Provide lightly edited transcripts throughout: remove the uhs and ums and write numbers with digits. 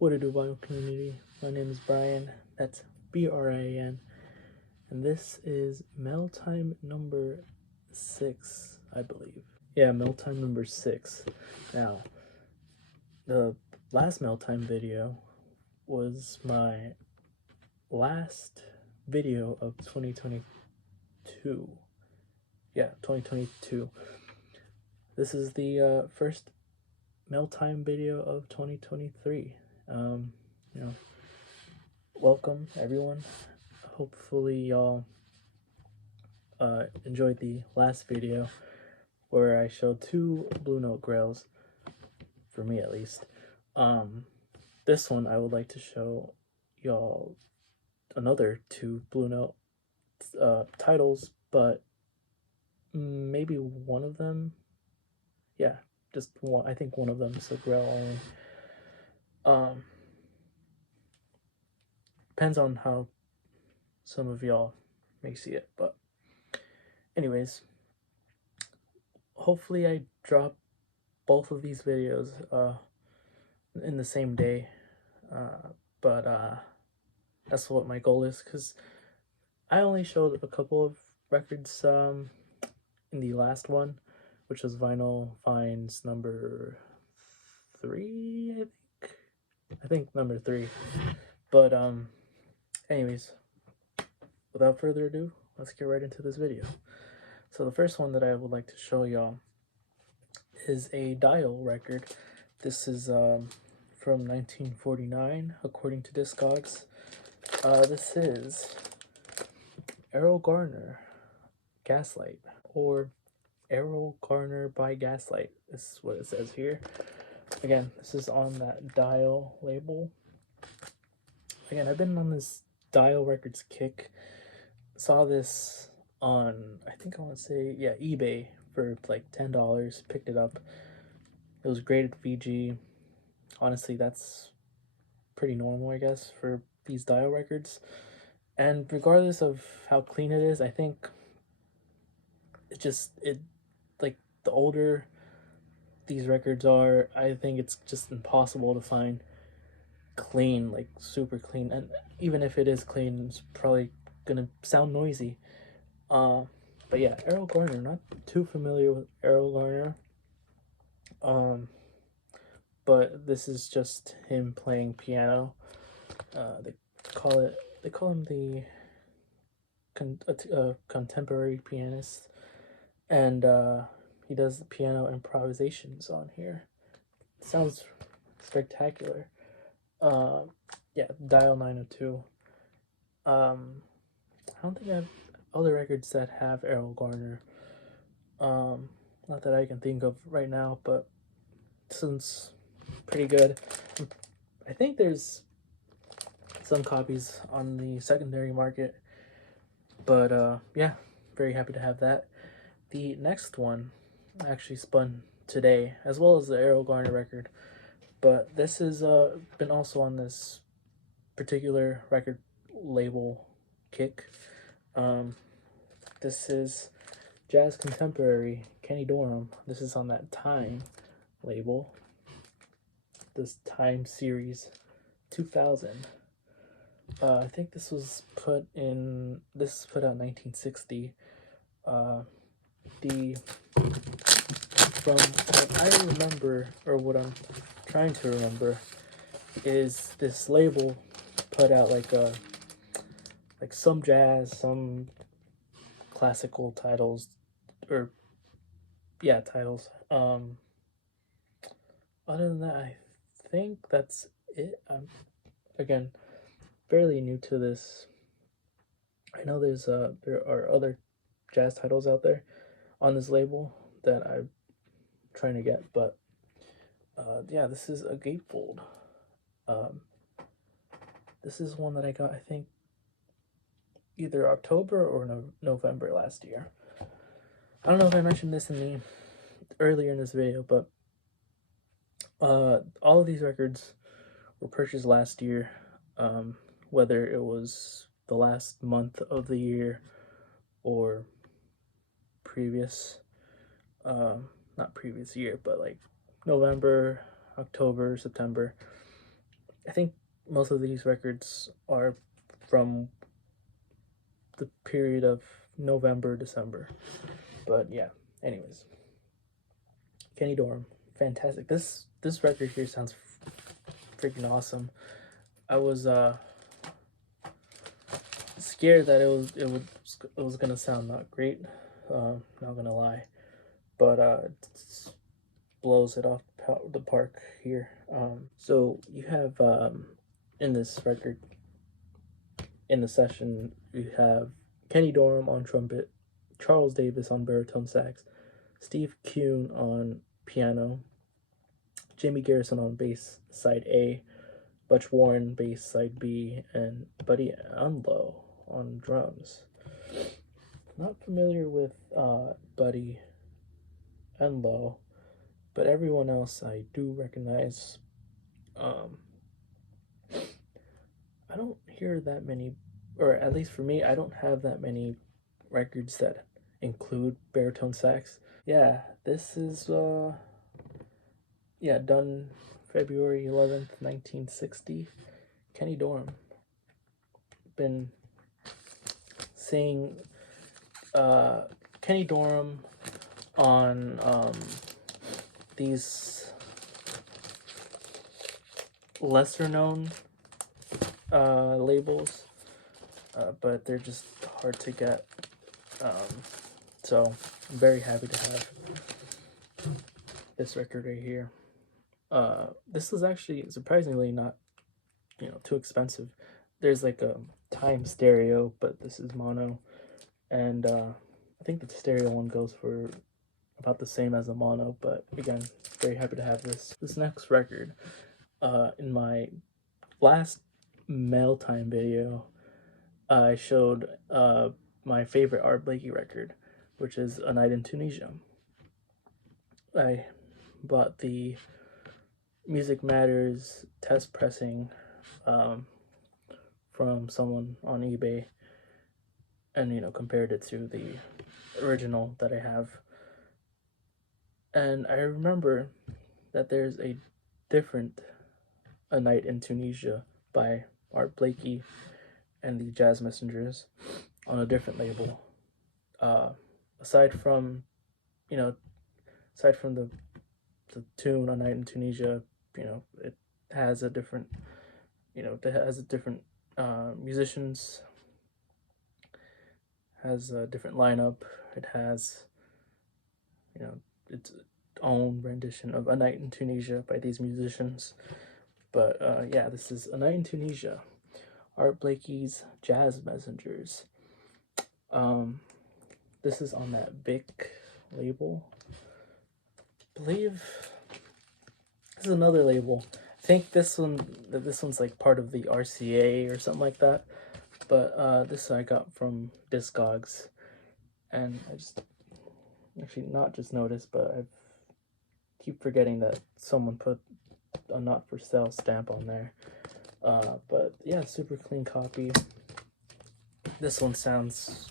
What it do, vinyl community? My name is Brian. That's Brian, and this is mail time number 6, I believe. Yeah, mail time number 6. Now, the last mail time video was my last video of 2022. Yeah, 2022. This is the first mail time video of 2023. You know, welcome everyone. Hopefully y'all enjoyed the last video where I showed 2 Blue Note Grails, for me at least. This one I would like to show y'all another 2 Blue Note titles, but maybe one of them, yeah, just one. I think one of them is a Grail only. Depends on how some of y'all may see it, but anyways, hopefully I drop both of these videos in the same day, but that's what my goal is, because I only showed a couple of records in the last one, which was Vinyl Finds number 3, I think number 3. But anyways, without further ado, let's get right into this video. So the first one that I would like to show y'all is a Dial record. This is from 1949, according to Discogs. This is Errol Garner, Gaslight, or Errol Garner by Gaslight. This is what it says here. Again, this is on that Dial label. Again, I've been on this Dial Records kick. Saw this on, I think I want to say, yeah, eBay for like $10. Picked it up. It was graded VG. Honestly, that's pretty normal, I guess, for these Dial records. And regardless of how clean it is, I think it like the older these records are, I think it's just impossible to find clean, like super clean. And even if it is clean, it's probably gonna sound noisy. But yeah, Errol Garner, not too familiar with Errol Garner. But this is just him playing piano. They call him the contemporary pianist, and he does the piano improvisations on here. It sounds spectacular. Yeah, Dial 902. I don't think I have other records that have Errol Garner. Not that I can think of right now, but sounds pretty good. I think there's some copies on the secondary market, but yeah, very happy to have that. The next one actually spun today, as well as the Errol Garner record, but this has been also on this particular record label kick. This is Jazz Contemporary, Kenny Dorham. This is on that Time label. This Time Series 2000. I think this was put out in 1960. From what I remember, or what I'm trying to remember, is this label put out like some jazz, some classical titles, or yeah, titles. Other than that, I think that's it. Again, fairly new to this. I know there are other jazz titles out there on this label that I'm trying to get, but yeah, this is a gatefold. This is one that I got, I think, either October or November last year. I don't know if I mentioned this earlier in this video, but all of these records were purchased last year, whether it was the last month of the year or previous, not previous year, but like November, October, September. I think most of these records are from the period of November, December. But yeah, anyways. Kenny Dorham, fantastic. This record here sounds freaking awesome. I was scared that it was gonna sound not great. Not gonna lie, but it blows it off the park here. So you have in this record, in the session, you have Kenny Dorham on trumpet, Charles Davis on baritone sax, Steve Kuhn on piano, Jimmy Garrison on bass side A, Butch Warren bass side B, and Buddy Unlow on drums. Not familiar with Buddy Unlow, but everyone else I do recognize. Um, I don't hear that many, or at least for me, I don't have that many records that include baritone sax. Yeah, this is done February 11th, 1960. Kenny Dorham. Been seeing Kenny Dorham on these lesser known labels, but they're just hard to get. So I'm very happy to have this record right here. This is actually surprisingly not, too expensive. There's like a time stereo, but this is mono, and I think the stereo one goes for about the same as the mono. But again, very happy to have this next record. In my last Mail Time video, I showed my favorite Art Blakey record, which is A Night in Tunisia. I bought the Music Matters test pressing from someone on eBay, and compared it to the original that I have. And I remember that there's a different A Night in Tunisia by Art Blakey and the Jazz Messengers on a different label. Aside from the tune A Night in Tunisia, it has a different musicians, has a different lineup. It has its own rendition of A Night in Tunisia by these musicians. But yeah, this is A Night in Tunisia, Art Blakey's Jazz Messengers. This is on that Vic label. I believe this is another label. I think this one's like part of the RCA or something like that. But this I got from Discogs, and I just actually not just noticed, but I keep forgetting that someone put a not for sale stamp on there. But yeah, super clean copy. This one sounds,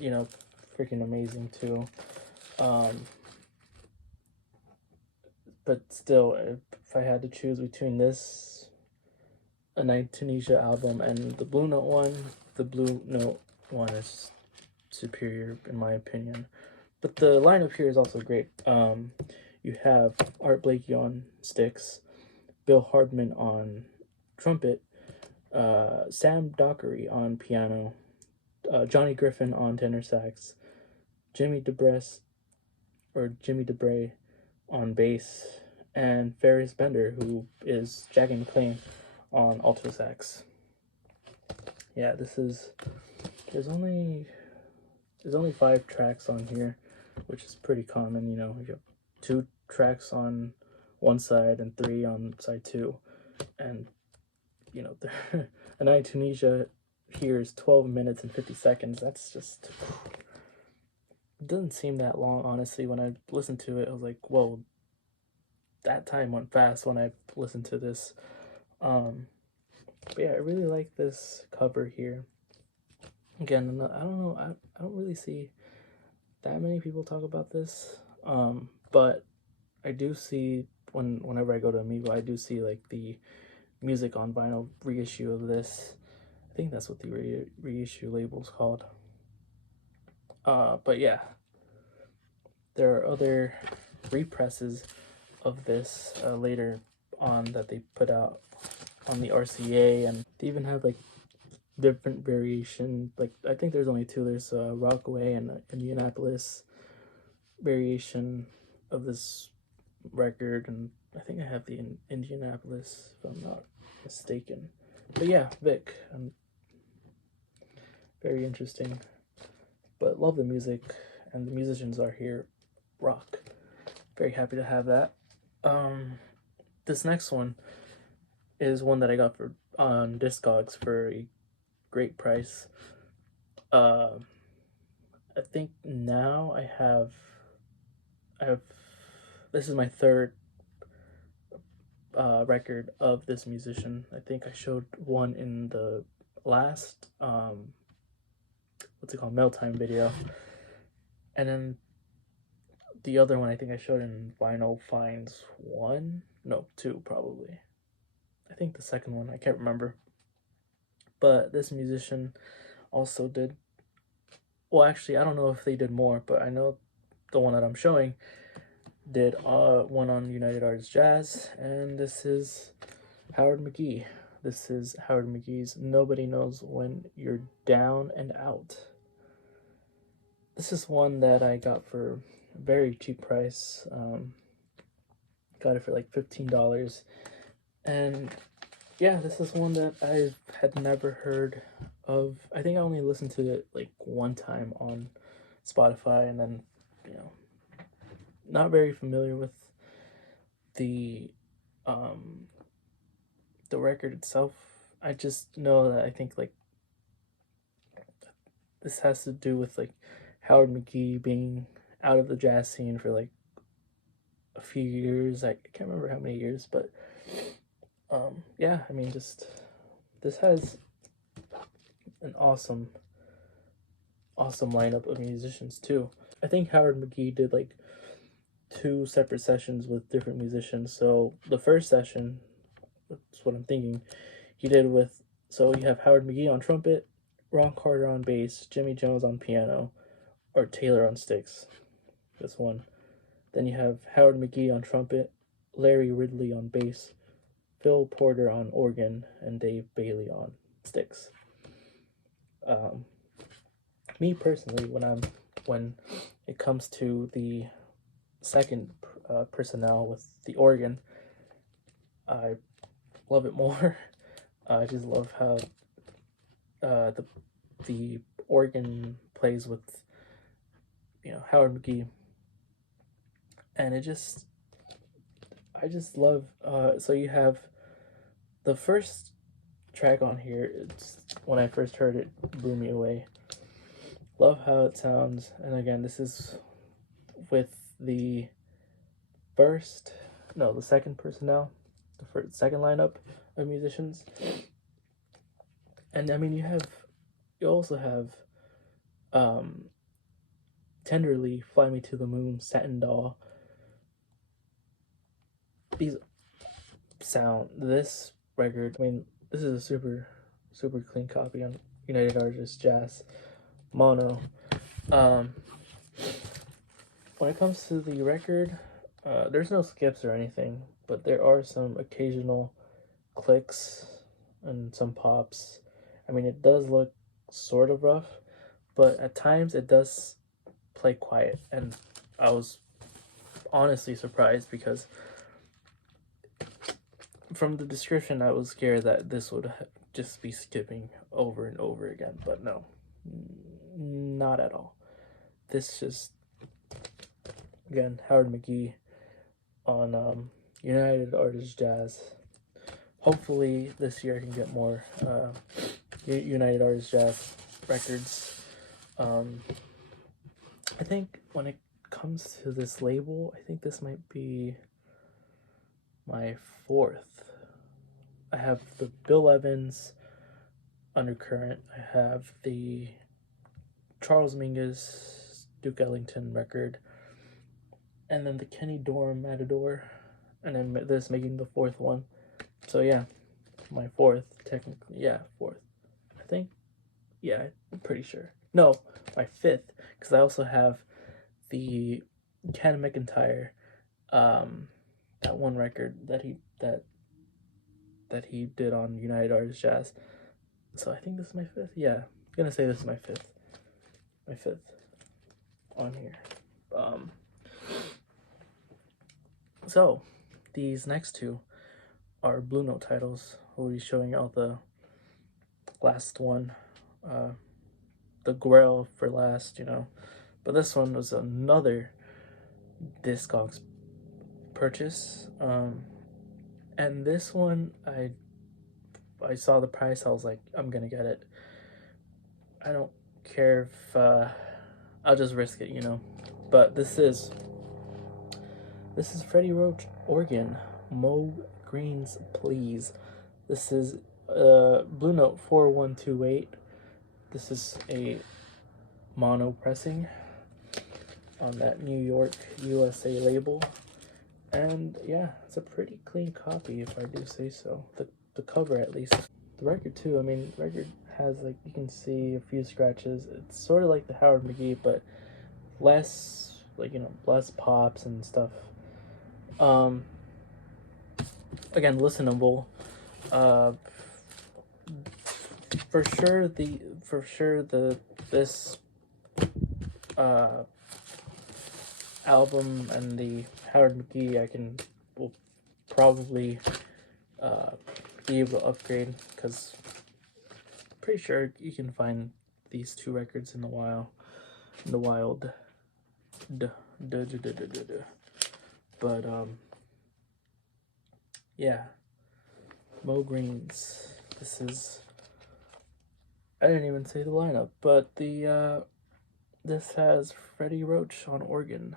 freaking amazing too. But still, if I had to choose between this A Night in Tunisia album and the Blue Note one, the Blue Note one is superior in my opinion. But the lineup here is also great. You have Art Blakey on sticks, Bill Hardman on trumpet, Sam Dockery on piano, Johnny Griffin on tenor sax, Jimmy DeBray on bass, and Ferris Bender, who is Jackie McLean, on alto sax. Yeah, there's only 5 tracks on here, which is pretty common. You have 2 tracks on one side and 3 on side 2, and A Night in Tunisia here is 12 minutes and 50 seconds. That's just, it doesn't seem that long, honestly. When I listened to it, I was like, whoa, that time went fast when I listened to this. But yeah, I really like this cover here. Again, I don't know, I don't really see that many people talk about this, but I do see whenever I go to Amigo, I do see like the music on vinyl reissue of this. I think that's what the reissue label's called. But yeah, there are other represses of this later on that they put out on the RCA, and they even have like different variation. Like I think there's only two. There's Rockaway and Indianapolis variation of this record, and I think I have the Indianapolis if I'm not mistaken. But yeah, Vic, very interesting. But love the music, and the musicians are here. Rock. Very happy to have that. This next one is one that I got for on Discogs for a great price. I think now I have this is my third record of this musician. I think I showed one in the last what's it called, Time video, and then the other one I think I showed in Vinyl Finds 1, no 2 probably. I think the second one, I can't remember. But this musician also did, well actually I don't know if they did more, but I know the one that I'm showing did one on United Artists Jazz, and this is Howard McGhee. This is Howard McGhee's Nobody Knows When You're Down and Out. This is one that I got for a very cheap price. Got it for like $15. And yeah, this is one that I had never heard of. I think I only listened to it like one time on Spotify, and then, you know, not very familiar with the record itself. I just know that I think like this has to do with like Howard McGhee being out of the jazz scene for like a few years. I can't remember how many years, but yeah, I mean, just this has an awesome lineup of musicians too. I think Howard McGhee did like 2 separate sessions with different musicians. So the first session, that's what I'm thinking, he did with, so you have Howard McGhee on trumpet, Ron Carter on bass, Jimmy Jones on piano, or Taylor on sticks. That's one. Then you have Howard McGhee on trumpet, Larry Ridley on bass, Phil Porter on organ, and Dave Bailey on sticks. Me personally, when it comes to the second personnel with the organ, I love it more. I just love how the organ plays with, you know, Howard McGhee, and I just love. So you have the first track on here. It's when I first heard it, blew me away. Love how it sounds, and again, this is with the second personnel, the second lineup of musicians. And I mean, you also have Tenderly, Fly Me to the Moon, Satin Doll. These sound, this record, I mean, this is a super clean copy on United Artists Jazz mono. When it comes to the record, there's no skips or anything, but there are some occasional clicks and some pops. I mean, it does look sort of rough, but at times it does play quiet, and I was honestly surprised because from the description I was scared that this would just be skipping over and over again, but no, not at all. This just, again, Howard McGhee on United Artists Jazz. Hopefully this year I can get more United Artists Jazz records. I think when it comes to this label, I think this might be my 4th. I have the Bill Evans Undercurrent. I have the Charles Mingus Duke Ellington record, and then the Kenny Dorham Matador, and then this making the 4th one. So yeah, my fourth, technically. Yeah, fourth. I think. Yeah, I'm pretty sure. No, my fifth, because I also have the Ken McIntyre, that one record that he did on United Artists Jazz. So I think this is my fifth. Yeah, I'm gonna say this is my fifth. My fifth on here. So these next two are Blue Note titles. We'll be showing out the last one, the Grail for last, But this one was another Discogs purchase. And this one, I saw the price. I was like, I'm gonna get it. I don't care if I'll just risk it, But this is Freddie Roach Organ, Mo Greens Please. This is Blue Note 4128. This is a mono pressing on that New York, USA label. And yeah, it's a pretty clean copy, if I do say so. The cover, at least. The record too, the record has, like, you can see a few scratches. It's sort of like the Howard McGee, but less, like, less pops and stuff. Again, listenable. For sure this album and the Howard McGee will probably be able to upgrade, because pretty sure you can find these two records in the wild. But yeah, Mo Greens. This is, I didn't even say the lineup, but this has Freddie Roach on organ,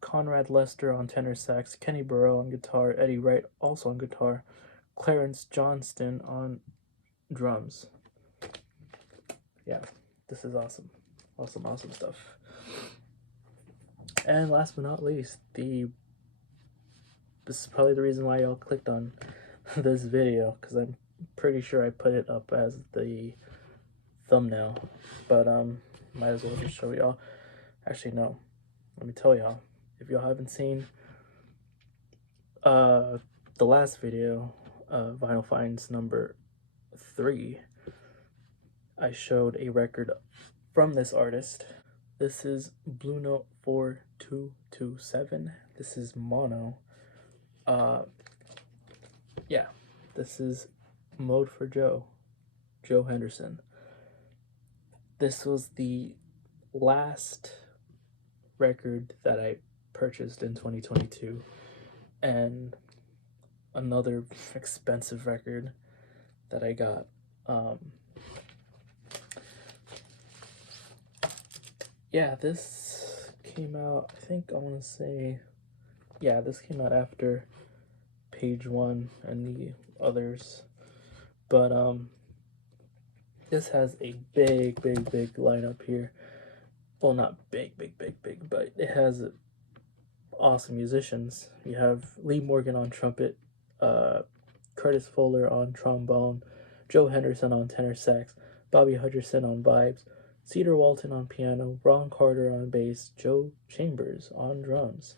Conrad Lester on tenor sax, Kenny Burrell on guitar, Eddie Wright also on guitar, Clarence Johnston on drums. Yeah, this is awesome. Awesome stuff. And last but not least, this is probably the reason why y'all clicked on this video, because I'm pretty sure I put it up as the thumbnail, but might as well just show y'all. Actually, no, let me tell y'all, if y'all haven't seen the last video, Vinyl Finds number 3, I showed a record from this artist. This is Blue Note 4227. This is mono. Yeah, this is Mode for Joe Henderson. This was the last record that I purchased in 2022, and another expensive record that I got. Yeah, this came out, I think I want to say, yeah, this came out after Page One and the others, but this has a big lineup here. Well, not big, but it has awesome musicians. You have Lee Morgan on trumpet, Curtis Fuller on trombone, Joe Henderson on tenor sax, Bobby Hutcherson on vibes, Cedar Walton on piano, Ron Carter on bass, Joe Chambers on drums.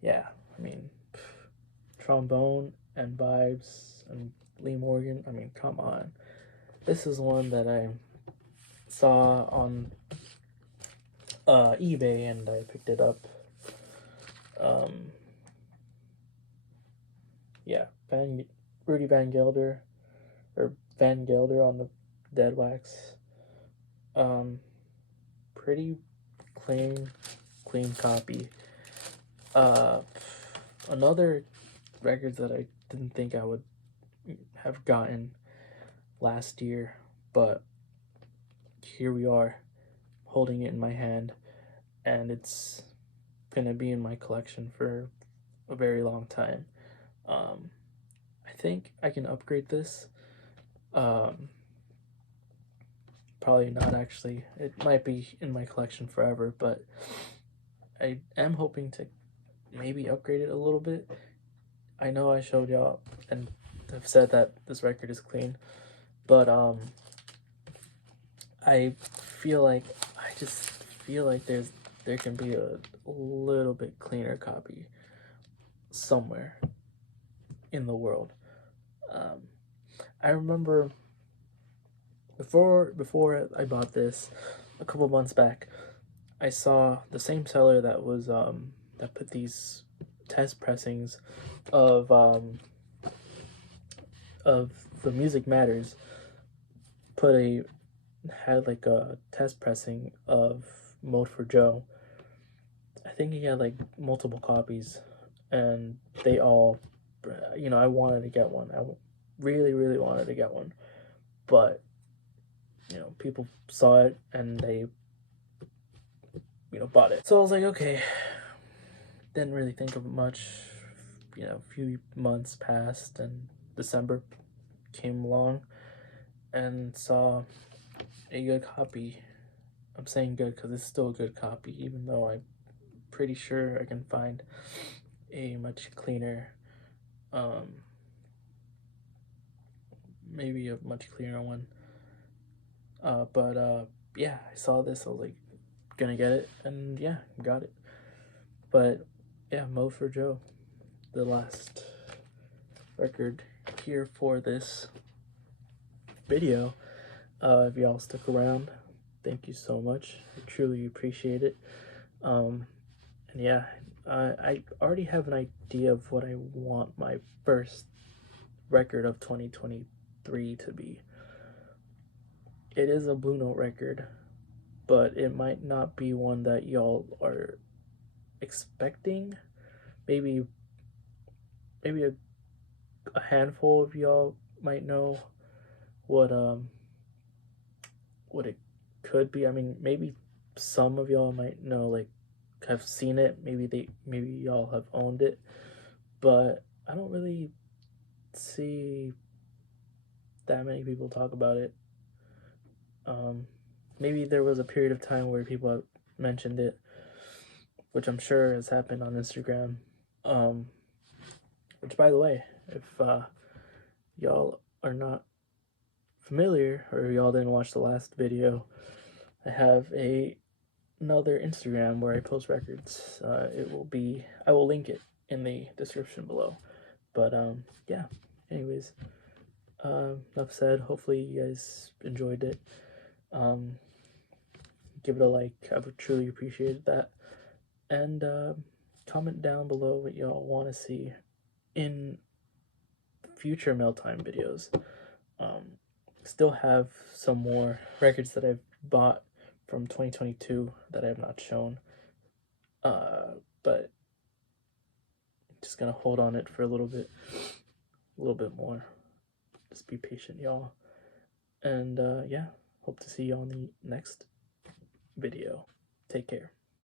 Yeah, trombone and vibes and Lee Morgan, come on. This is one that I saw on eBay and I picked it up. Yeah, Rudy Van Gelder on the Dead Wax. Pretty clean copy. Another record that I didn't think I would have gotten last year, but here we are, holding it in my hand, and it's gonna be in my collection for a very long time. I think I can upgrade this. Probably not, actually. It might be in my collection forever, but I am hoping to maybe upgrade it a little bit. I know I showed y'all and have said that this record is clean, but I feel like I just feel like there can be a little bit cleaner copy somewhere in the world. I remember before I bought this a couple months back, I saw the same seller that was that put these test pressings of of the Music Matters had like a test pressing of Mode for Joe. I think he had like multiple copies, and they all, I wanted to get one. I really wanted to get one, but people saw it and they bought it. So I was like, okay, didn't really think of it much. A few months passed and December came along and saw a good copy. I'm saying good because it's still a good copy, even though I'm pretty sure I can find a much cleaner, maybe a much cleaner one. But yeah, I saw this. I was like, gonna get it, and yeah, got it. But yeah, Mode for Joe, the last record here for this video. If y'all stuck around, thank you so much. I truly appreciate it. And yeah, I already have an idea of what I want my first record of 2023 to be. It is a Blue Note record, but it might not be one that y'all are expecting. Maybe a handful of y'all might know what it could be. I mean, maybe some of y'all might know, like, have seen it. Maybe y'all have owned it, but I don't really see that many people talk about it. Maybe there was a period of time where people have mentioned it, which I'm sure has happened on Instagram. Which, by the way, if y'all are not familiar or y'all didn't watch the last video, I have another Instagram where I post records. I will link it in the description below. But yeah, anyways, enough said. Hopefully you guys enjoyed it. Give it a like. I would truly appreciate that. And comment down below what y'all want to see in future Mailtime videos. Still have some more records that I've bought from 2022 that I have not shown. But just gonna hold on it for a little bit more. Just be patient, y'all. And yeah, hope to see you on the next video. Take care.